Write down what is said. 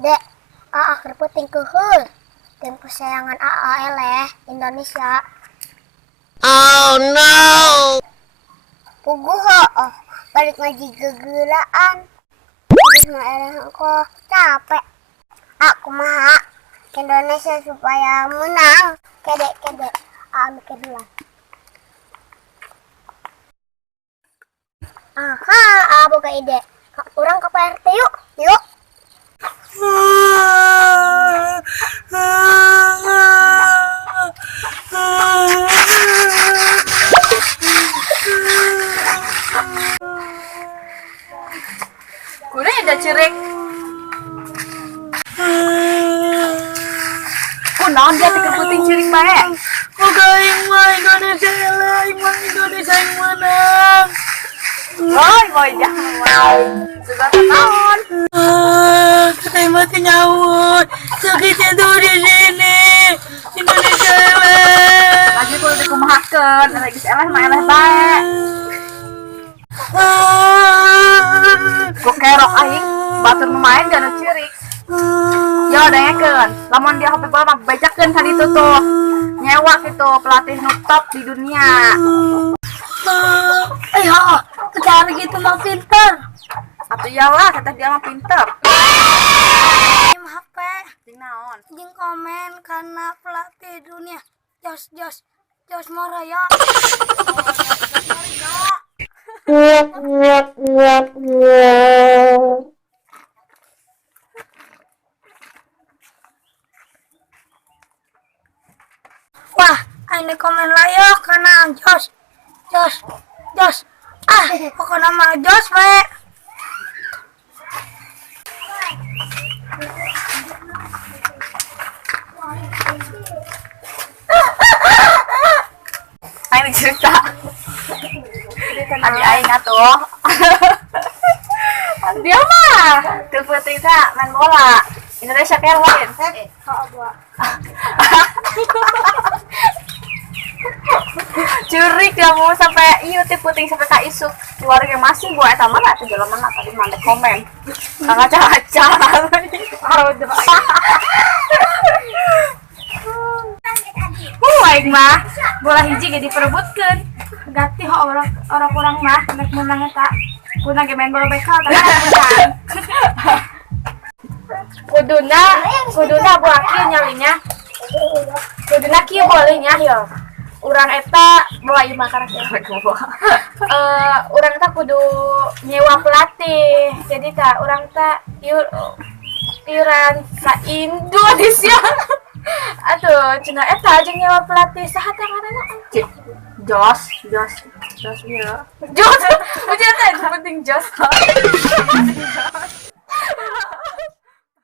Dek, AA kerputing kehul. Tim kesayangan AA eleh Indonesia. Oh no. Pugu ho, oh, balik ngaji gegelaan. Terus mah eleh kok capek. Aku mah Indonesia supaya menang. Kedek. AA mikir dulu. Aha, AA buka ide. Orang ke PRT yuk. Yuk. Kuda ada cerik. Kunaon dia teh keputing cerik bae. Moga aing mah Indonesia eleh, aing mah Indonesia yang menang. Boy jangan. Sudah tahun. Aing mati nyaut. Sakitnya tuh di sini. Indonesia eleh. Lagi kudu dikumahakeun, lagi eleh mah eleh bae. Ku kerok aing batur nu main jangan cirik. Yo dengekeun, lamun dia HP bola mah bejakeun ka ditu tuh. Nyewa gitu pelatih nu top di dunia. Cara gitu mah pinter. Atuh iyalah kata dia mah pinter. Tim HP, Jeung naon? jeung komen karena pelatih dunia. Jos Moraya. Wah, ini komen layak karena Jos. Pokoknya mah Jos we. Aing cerita. Adi aing atuh. Dia mah teu penting sa main bola. Indonesia Airlines. Curik kamu sampai ieu teh penting sampai ka isuk. Keluarga masih buat eta mah teh jelema mah tadi mah komen. Kaca-kaca. Aing mah bola hiji ge diperebutkeun. Gati ho orang mah nek menang eta. Kuna ge main bola bekal tapi bukan. Kuduna buat kieu nyalinya. Kuduna kieu boleh nya yo. Urang eta bawa ieu makanan urang eta kudu nyewa pelatih. Jadi tah urang teh iuran sa Indonesia. Aduh, cina eta jeung nyewa pelatih saha teh ngaranna? Jos ieu. Jos, ujar teh penting Jos.